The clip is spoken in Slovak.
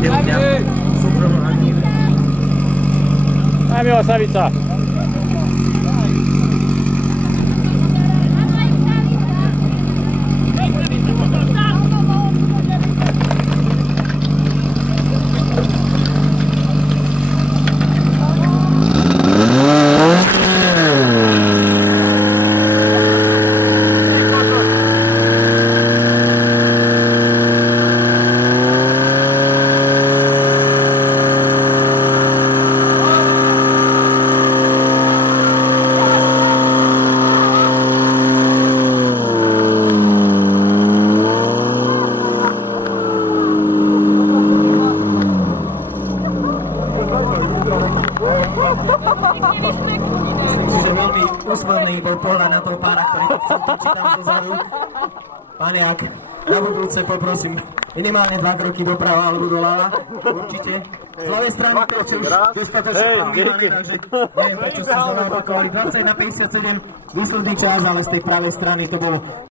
bude u mňa súkromná aktíva. Aj milá Savica. Čiže veľmi úsmevný bol pohľad na toho pána, ktorý to chcel točiť tam dozadu. Pániak, na budúce poprosím minimálne 2 kroky doprava alebo doľava, určite. Z ľavej strany to už dostatočne pomývané, takže neviem prečo ste znovu opakovali. 20 na 57 výsledný čas, ale z tej pravej strany to bolo